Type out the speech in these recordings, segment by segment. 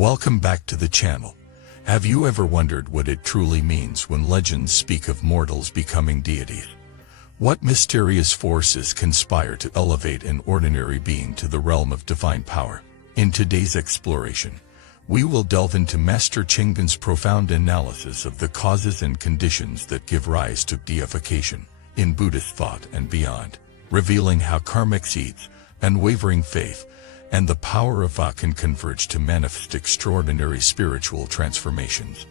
Welcome back to the channel. Have you ever wondered what it truly means when legends speak of mortals becoming deities? What mysterious forces conspire to elevate an ordinary being to the realm of divine power? In today's exploration, we will delve into Master Chenggang's profound analysis of the causes and conditions that give rise to deification in Buddhist thought and beyond, revealing how karmic seeds, unwavering faith, and the power of Va can converge to manifest extraordinary spiritual transformations.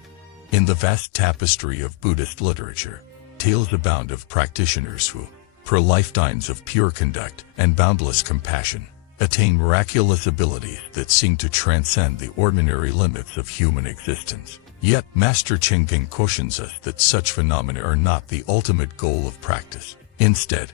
In the vast tapestry of Buddhist literature, tales abound of practitioners who, through lifetimes of pure conduct and boundless compassion, attain miraculous abilities that seem to transcend the ordinary limits of human existence. Yet, Master Chenggang cautions us that such phenomena are not the ultimate goal of practice. Instead,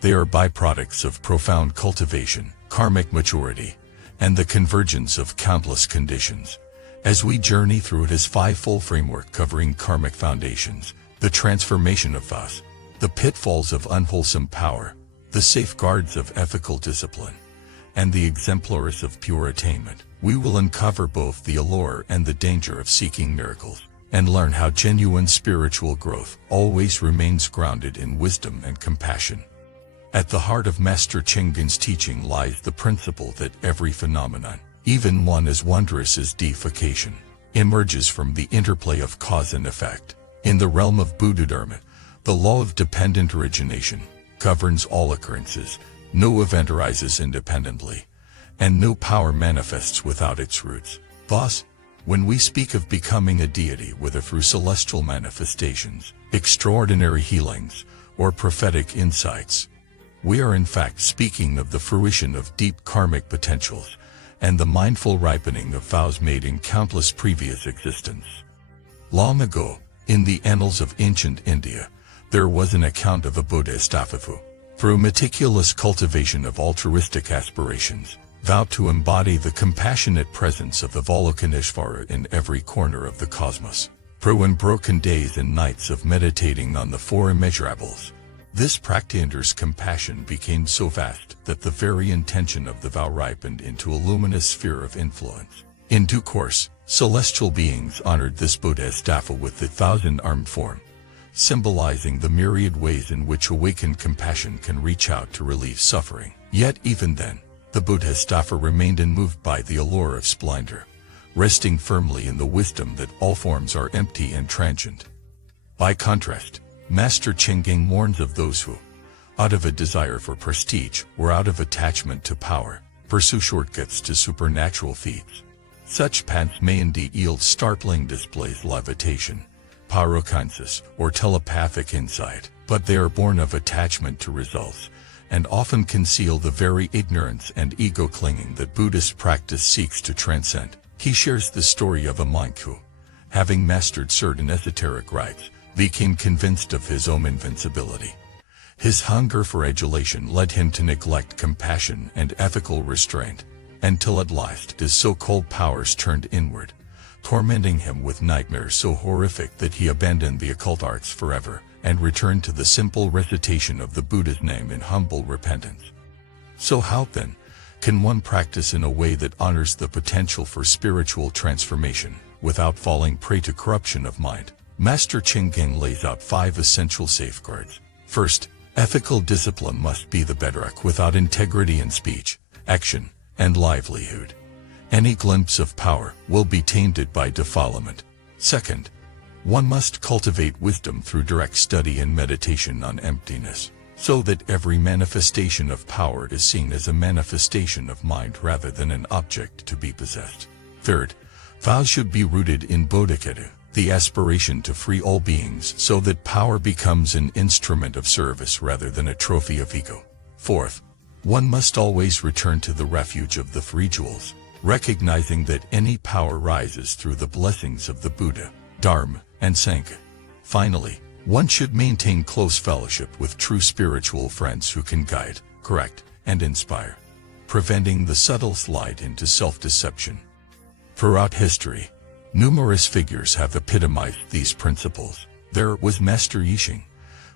they are byproducts of profound cultivation, karmic maturity, and the convergence of countless conditions. As we journey through his fivefold framework covering karmic foundations, the transformation of us, the pitfalls of unwholesome power, the safeguards of ethical discipline, and the exemplars of pure attainment, we will uncover both the allure and the danger of seeking miracles, and learn how genuine spiritual growth always remains grounded in wisdom and compassion. At the heart of Master Chenggang's teaching lies the principle that every phenomenon, even one as wondrous as deification, emerges from the interplay of cause and effect. In the realm of Buddha Dharma, the law of dependent origination governs all occurrences. No event arises independently, and no power manifests without its roots. Thus, when we speak of becoming a deity, whether through celestial manifestations, extraordinary healings, or prophetic insights, we are in fact speaking of the fruition of deep karmic potentials and the mindful ripening of vows made in countless previous existence. Long ago, in the annals of ancient India, there was an account of a Buddhist who, through meticulous cultivation of altruistic aspirations, vowed to embody the compassionate presence of Avalokiteshvara in every corner of the cosmos. Through unbroken days and nights of meditating on the four immeasurables, this practitioner's compassion became so vast that the very intention of the vow ripened into a luminous sphere of influence. In due course, celestial beings honored this Buddhist with the thousand-armed form, symbolizing the myriad ways in which awakened compassion can reach out to relieve suffering. Yet even then, the Buddhist remained unmoved by the allure of splendor, resting firmly in the wisdom that all forms are empty and transient. By contrast, Master Chenggang warns of those who, out of a desire for prestige or out of attachment to power, pursue shortcuts to supernatural feats. Such paths may indeed yield startling displays, levitation, pyrokinesis, or telepathic insight, but they are born of attachment to results, and often conceal the very ignorance and ego-clinging that Buddhist practice seeks to transcend. He shares the story of a monk who, having mastered certain esoteric rites, became convinced of his own invincibility. His hunger for adulation led him to neglect compassion and ethical restraint, until at last his so-called powers turned inward, tormenting him with nightmares so horrific that he abandoned the occult arts forever and returned to the simple recitation of the Buddha's name in humble repentance. So how, then, can one practice in a way that honors the potential for spiritual transformation without falling prey to corruption of mind? Master Chenggang lays out 5 essential safeguards. First, ethical discipline must be the bedrock. Without integrity in speech, action, and livelihood, any glimpse of power will be tainted by defilement. Second, one must cultivate wisdom through direct study and meditation on emptiness, so that every manifestation of power is seen as a manifestation of mind rather than an object to be possessed. Third, vows should be rooted in bodhicitta, the aspiration to free all beings so that power becomes an instrument of service rather than a trophy of ego. Fourth, one must always return to the refuge of the three jewels, recognizing that any power rises through the blessings of the Buddha, Dharma, and Sangha. Finally, one should maintain close fellowship with true spiritual friends who can guide, correct, and inspire, preventing the subtle slide into self-deception. Throughout history, numerous figures have epitomized these principles. There was Master Yixing,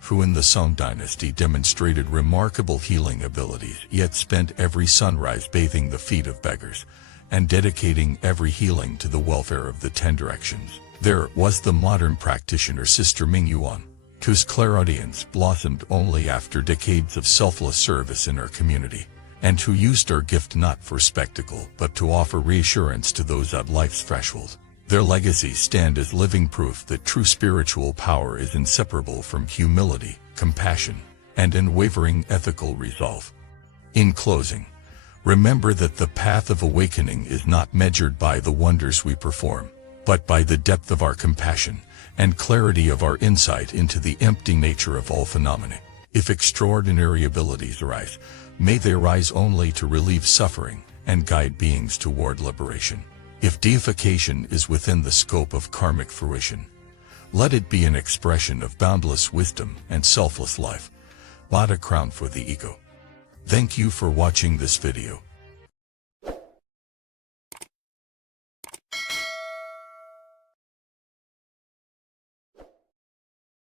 who in the Song dynasty demonstrated remarkable healing abilities, yet spent every sunrise bathing the feet of beggars, and dedicating every healing to the welfare of the 10 directions. There was the modern practitioner Sister Ming Yuan, whose clairaudience blossomed only after decades of selfless service in her community, and who used her gift not for spectacle but to offer reassurance to those at life's threshold. Their legacies stand as living proof that true spiritual power is inseparable from humility, compassion, and unwavering ethical resolve. In closing, remember that the path of awakening is not measured by the wonders we perform, but by the depth of our compassion and clarity of our insight into the empty nature of all phenomena. If extraordinary abilities arise, may they arise only to relieve suffering and guide beings toward liberation. If deification is within the scope of karmic fruition, let it be an expression of boundless wisdom and selfless life, not a crown for the ego. Thank you for watching this video.